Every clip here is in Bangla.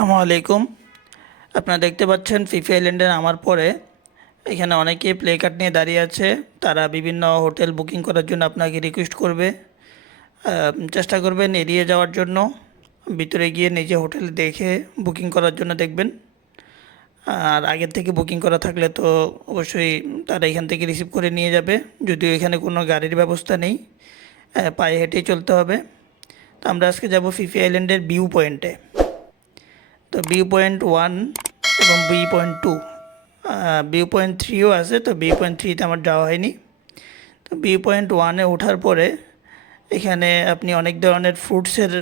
আসসালামু আলাইকুম। আপনারা দেখতে পাচ্ছেন ফিফি আইল্যান্ডে নামার পরে এখানে অনেকেই প্লে কার্ড নিয়ে দাঁড়িয়ে আছে। তারা বিভিন্ন হোটেল বুকিং করার জন্য আপনাকে রিকোয়েস্ট করবে। চেষ্টা করবেন এড়িয়ে যাওয়ার জন্য। ভিতরে গিয়ে নিজে হোটেল দেখে বুকিং করার জন্য দেখবেন। আর আগের থেকে বুকিং করা থাকলে তো অবশ্যই তারা এখান থেকে রিসিভ করে নিয়ে যাবে। যদিও এখানে কোনো গাড়ির ব্যবস্থা নেই, পায়ে হেঁটেই চলতে হবে। তো আমরা আজকে যাব ফিফি আইল্যান্ডের ভিউ পয়েন্টে। তো ভিউ পয়েন্ট 1 এবং ভিউ পয়েন্ট 2, ভিউ পয়েন্ট 3ও আছে। তো ভিউ পয়েন্ট 3তে আমার যাওয়া হয়নি। তো ভিউ পয়েন্ট 1-এ ওঠার পরে এখানে আপনি অনেক ধরনের ফ্রুটসের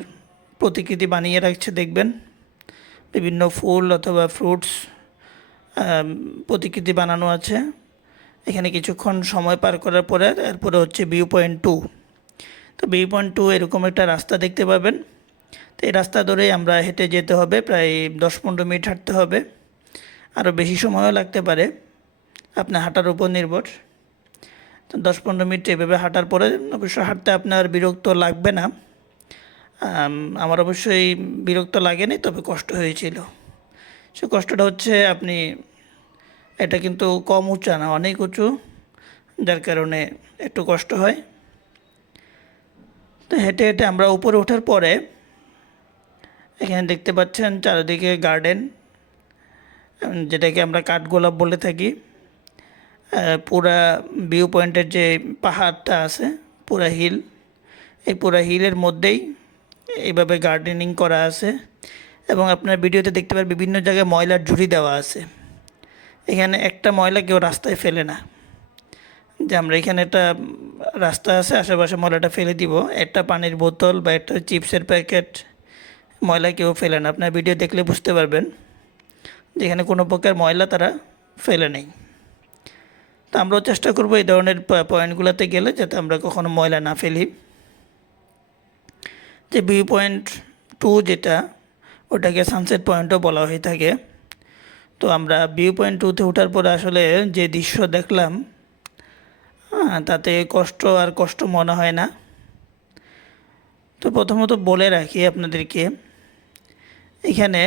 প্রতিকৃতি বানিয়ে রাখছে দেখবেন। বিভিন্ন ফুল অথবা ফ্রুটস প্রতিকৃতি বানানো আছে। এখানে কিছুক্ষণ সময় পার করার পরে এরপরে হচ্ছে ভিউ পয়েন্ট 2। তো ভিউ পয়েন্ট 2 এরকম একটা রাস্তা দেখতে পাবেন। তো এই রাস্তা ধরেই আমরা হেঁটে যেতে হবে, প্রায় 10-15 মিনিট হাঁটতে হবে। আরও বেশি সময়ও লাগতে পারে, আপনার হাঁটার উপর নির্ভর। তো 10-15 মিনিট এভাবে হাঁটার পরে অবশ্য হাঁটতে আপনার বিরক্ত লাগবে না। আমার অবশ্যই বিরক্ত লাগেনি, তবে কষ্ট হয়েছিল। সে কষ্টটা হচ্ছে আপনি, এটা কিন্তু কম উঁচা না, অনেক উঁচু, যার কারণে একটু কষ্ট হয়। তো হেঁটে হেঁটে আমরা উপরে ওঠার পরে এখানে দেখতে পাচ্ছেন চারিদিকে গার্ডেন, যেটাকে আমরা কাঠগোলাপ বলে থাকি। পুরা ভিউ পয়েন্টের যে পাহাড়টা আছে, পুরা হিল, এই পুরা হিলের মধ্যেই এইভাবে গার্ডেনিং করা আছে। এবং আপনার ভিডিওতে দেখতে পাবেন বিভিন্ন জায়গায় ময়লার ঝুড়ি দেওয়া আছে। এখানে একটা ময়লা কেউ রাস্তায় ফেলে না, যে আমরা এখানে একটা রাস্তা আছে, আশেপাশে ময়লাটা ফেলে দিব। একটা পানির বোতল বা একটা চিপসের প্যাকেট ময়লা কেউ ফেলে না। আপনার ভিডিও দেখলে বুঝতে পারবেন যেখানে কোনো প্রকার ময়লা তারা ফেলে নেই। তো আমরাও চেষ্টা করব এই ধরনের পয়েন্টগুলোতে গেলে যাতে আমরা কখনো ময়লা না ফেলি। যে ভিউ পয়েন্ট 2 যেটা, ওটাকে সানসেট পয়েন্টও বলা হয়ে থাকে। তো আমরা ভিউ পয়েন্ট 2-তে ওঠার পরে আসলে যে দৃশ্য দেখলাম, তাতে কষ্ট আর কষ্ট মনে হয় না। তো প্রথমত বলে রাখি আপনাদেরকে, এখানে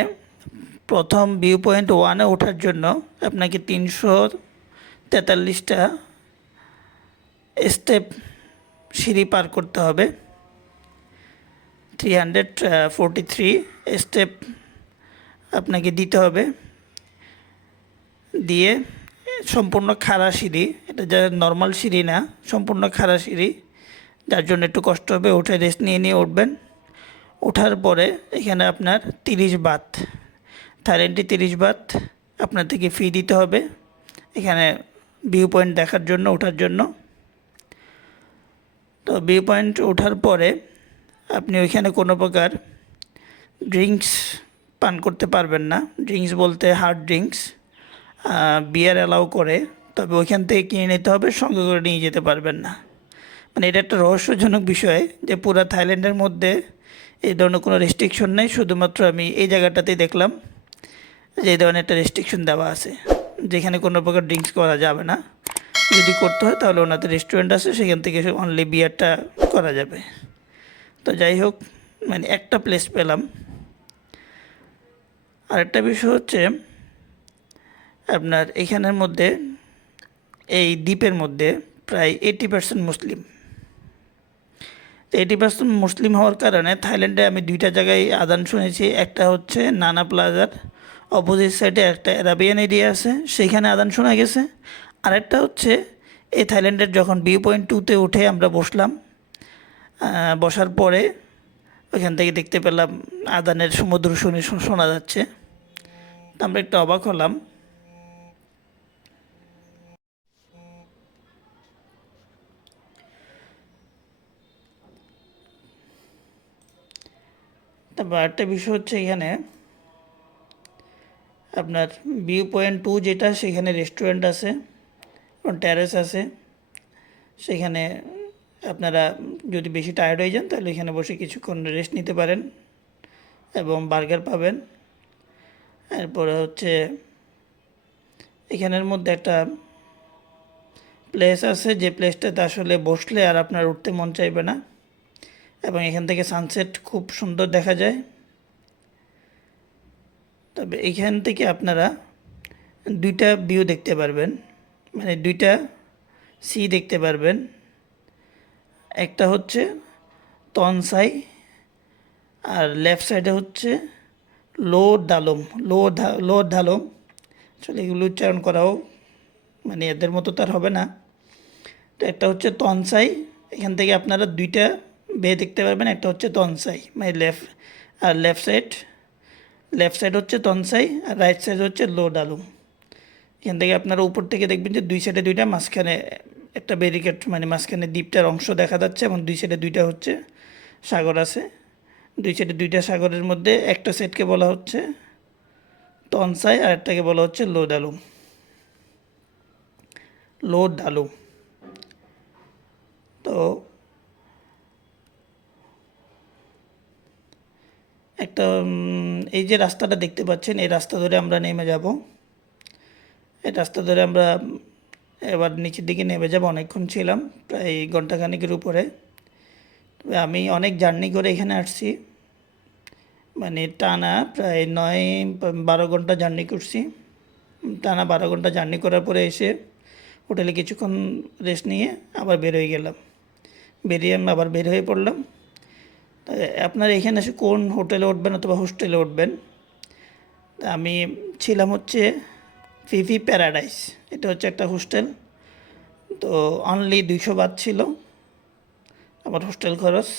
প্রথম ভিউ পয়েন্ট 1-এ ওঠার জন্য আপনাকে 343টা স্টেপ সিঁড়ি পার করতে হবে। 343 স্টেপ আপনাকে দিতে হবে। দিয়ে সম্পূর্ণ খাড়া সিঁড়ি, এটা যা নর্মাল সিঁড়ি না, সম্পূর্ণ খাড়া সিঁড়ি, যার জন্য একটু কষ্ট হবে। উঠে রেস্ট নিয়ে নিয়ে উঠবেন। ওঠার পরে এখানে আপনার 30 বাত, থাইল্যান্ডে 30 বাত আপনার থেকে ফি দিতে হবে এখানে ভিউ পয়েন্ট দেখার জন্য, ওঠার জন্য। তো ভিউ পয়েন্ট ওঠার পরে আপনি ওইখানে কোনো প্রকার ড্রিঙ্কস পান করতে পারবেন না। ড্রিঙ্কস বলতে হার্ড ড্রিঙ্কস, বিয়ার অ্যালাউ করে, তবে ওইখান থেকে কিনে নিতে হবে, সঙ্গে করে নিয়ে যেতে পারবেন না। মানে এটা একটা রহস্যজনক বিষয় যে পুরো থাইল্যান্ডের মধ্যে এই ধরনের কোনো রেস্ট্রিকশন নেই। শুধুমাত্র আমি এই জায়গাটাতেই দেখলাম যে এই ধরনের একটা রেস্ট্রিকশন দেওয়া আছে, যেখানে কোনো প্রকার ড্রিঙ্কস করা যাবে না। যদি করতে হয় তাহলে ওনাদের রেস্টুরেন্ট আছে, সেখান থেকে অনলি বিয়ারটা করা যাবে। তো যাই হোক, মানে একটা প্লেস পেলাম। আরেকটা বিষয় হচ্ছে আপনার এখানের মধ্যে, এই দ্বীপের মধ্যে প্রায় 80% মুসলিম। তো 80% মুসলিম হওয়ার কারণে থাইল্যান্ডে আমি 2টা জায়গায় আজান শুনেছি। একটা হচ্ছে নানা প্লাজার অপোজিট সাইডে একটা অ্যারাবিয়ান এরিয়া আছে, সেইখানে আজান শোনা গেছে। আরেকটা হচ্ছে এই থাইল্যান্ডের যখন ভিউ পয়েন্ট 2-তে উঠে আমরা বসলাম, বসার পরে ওইখান থেকে দেখতে পেলাম আজানের সমুদ্র শোনা যাচ্ছে। তো আমরা একটু অবাক হলাম। তারপর একটা বিষয় হচ্ছে এখানে আপনার ভিউ পয়েন্ট 2 যেটা, সেখানে রেস্টুরেন্ট আছে এবং ট্যারেস আছে। সেখানে আপনারা যদি বেশি টায়ার্ড হয়ে যান তাহলে এখানে বসে কিছুক্ষণ রেস্ট নিতে পারেন এবং বার্গার পাবেন। এরপরে হচ্ছে এখানের মধ্যে একটা প্লেস আছে, যে প্লেসটাতে আসলে বসলে আর আপনার উঠতে মন চাইবে না, এবং এখান থেকে সানসেট খুব সুন্দর দেখা যায়। তবে এখান থেকে আপনারা দুইটা ভিউ দেখতে পারবেন, মানে দুইটা সি দেখতে পারবেন। একটা হচ্ছে তনসাই আর লেফট সাইডে হচ্ছে লো ডালুম। লো ডালুম, আসলে এগুলো উচ্চারণ করাও মানে এদের মতো তার হবে না। তো একটা হচ্ছে তনসাই, এখান থেকে আপনারা দুইটা বে দেখতে পারবেন। একটা হচ্ছে তনসাই মানে লেফট সাইড হচ্ছে তনসাই আর রাইট সাইড হচ্ছে লো ডালুম। এখান থেকে আপনারা উপর থেকে দেখবেন যে দুই সাইডে দুইটা, মাঝখানে একটা ব্যারিকেড মানে মাঝখানে দ্বীপটার অংশ দেখা যাচ্ছে এবং দুই সাইডে দুইটা হচ্ছে সাগর আছে। দুই সাইডে দুইটা সাগরের মধ্যে একটা সাইডকে বলা হচ্ছে তনসাই আর একটাকে বলা হচ্ছে লো ডালুম। তো একটা এই যে রাস্তাটা দেখতে পাচ্ছেন, এই রাস্তা ধরে আমরা নেমে যাব। এই রাস্তা ধরে আমরা এবার নিচের দিকে নেমে যাব। অনেকক্ষণ ছিলাম, প্রায় ঘন্টাখানেকের উপরে। তবে আমি অনেক জার্নি করে এখানে আসছি, মানে টানা প্রায় 9-12 ঘন্টা জার্নি করছি। টানা 12 ঘন্টা জার্নি করার পরে এসে হোটেলে কিছুক্ষণ রেস্ট নিয়ে আবার বের হয়ে গেলাম। বেরিয়ে আমি আবার বের হয়ে পড়লাম। আপনারা এখানে এসে কোন হোটেলে উঠবেন অথবা হোস্টেলে উঠবেন? আমি ছিলাম হচ্ছে ফিফি প্যারাডাইস, এটা হচ্ছে একটা হোস্টেল। তো অনলি 200 বাত ছিল আমার হোস্টেল খরচ,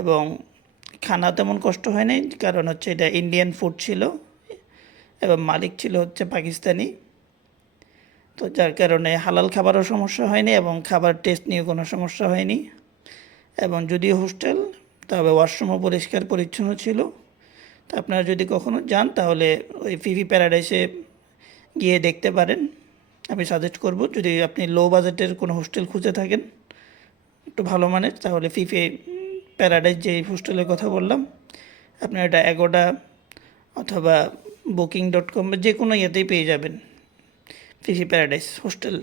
এবং খানা তেমন কষ্ট হয় নাই, কারণ হচ্ছে এটা ইন্ডিয়ান ফুড ছিল এবং মালিক ছিল হচ্ছে পাকিস্তানি। তো যার কারণে হালাল খাবারও সমস্যা হয়নি এবং খাবার টেস্ট নিয়ে কোনো সমস্যা হয়নি। এবং যদিও হোস্টেল, তবে ওয়াশরুমও পরিষ্কার পরিচ্ছন্ন ছিল। তো আপনারা যদি কখনো যান তাহলে ওই ফিফি প্যারাডাইসে গিয়ে দেখতে পারেন। আমি সাজেস্ট করব, যদি আপনি লো বাজেটের কোনো হোস্টেল খুঁজে থাকেন একটু ভালো মানের, তাহলে ফিফি প্যারাডাইস যে হোস্টেলের কথা বললাম, আপনার এটা অ্যাগোডা অথবা booking.com যে কোনো ইয়েতেই পেয়ে যাবেন ফিফি প্যারাডাইস হোস্টেল।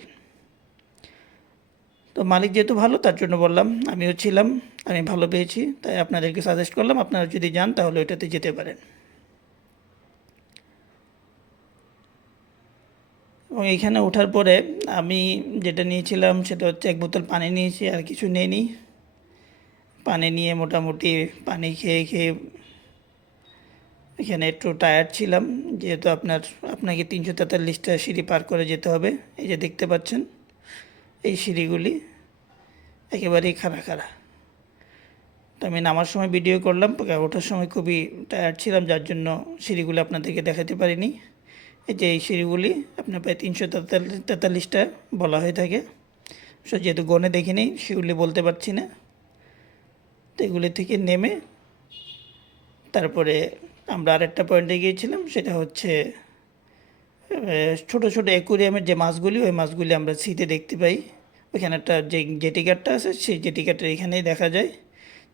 তো মালিক যেহেতু ভালো, তার জন্য বললাম, আমিও ছিলাম, আমি ভালো পেয়েছি, তাই আপনাদেরকে সাজেস্ট করলাম আপনারা যদি যান তাহলে ওইটাতে যেতে পারেন। এবং এইখানে ওঠার পরে আমি যেটা নিয়েছিলাম সেটা হচ্ছে 1 বোতল পানি নিয়েছি, আর কিছু নেইনি। পানি নিয়ে মোটামুটি পানি খেয়ে খেয়ে এখানে একটু টায়ার্ড ছিলাম, যেহেতু আপনাকে 343টা সিঁড়ি পার করে যেতে হবে। এই যে দেখতে পাচ্ছেন এই সিঁড়িগুলি একেবারেই খাড়া খাড়া। তো আমি নামার সময় ভিডিও করলাম, ওঠার সময় খুবই টায়ার্ড ছিলাম, যার জন্য সিঁড়িগুলি আপনাদেরকে দেখাতে পারিনি। এই যে এই সিঁড়িগুলি আপনার প্রায় 343টা বলা হয়ে থাকে, সো যেহেতু গনে দেখিনি সেগুলি বলতে পারছি না। তো এগুলি থেকে নেমে তারপরে আমরা আরেকটা পয়েন্টে গিয়েছিলাম, সেটা হচ্ছে ছোটো ছোটো অ্যাকুরিয়ামের যে মাছগুলি, ওই মাছগুলি আমরা সিতে দেখতে পাই। ওইখানে একটা যে জেটি ঘাটটা আছে, সেই জেটি ঘাটের এখানেই দেখা যায়।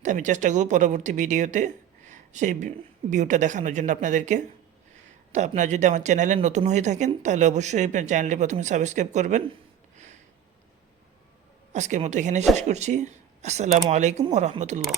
তো আমি চেষ্টা করব পরবর্তী ভিডিওতে সেই ভিউটা দেখানোর জন্য আপনাদেরকে। তো আপনারা যদি আমার চ্যানেলে নতুন হয়ে থাকেন তাহলে অবশ্যই আপনার চ্যানেলটি প্রথমে সাবস্ক্রাইব করবেন। আজকের মতো এখানে শেষ করছি। আসসালামু আলাইকুম ওয়া রাহমাতুল্লাহ।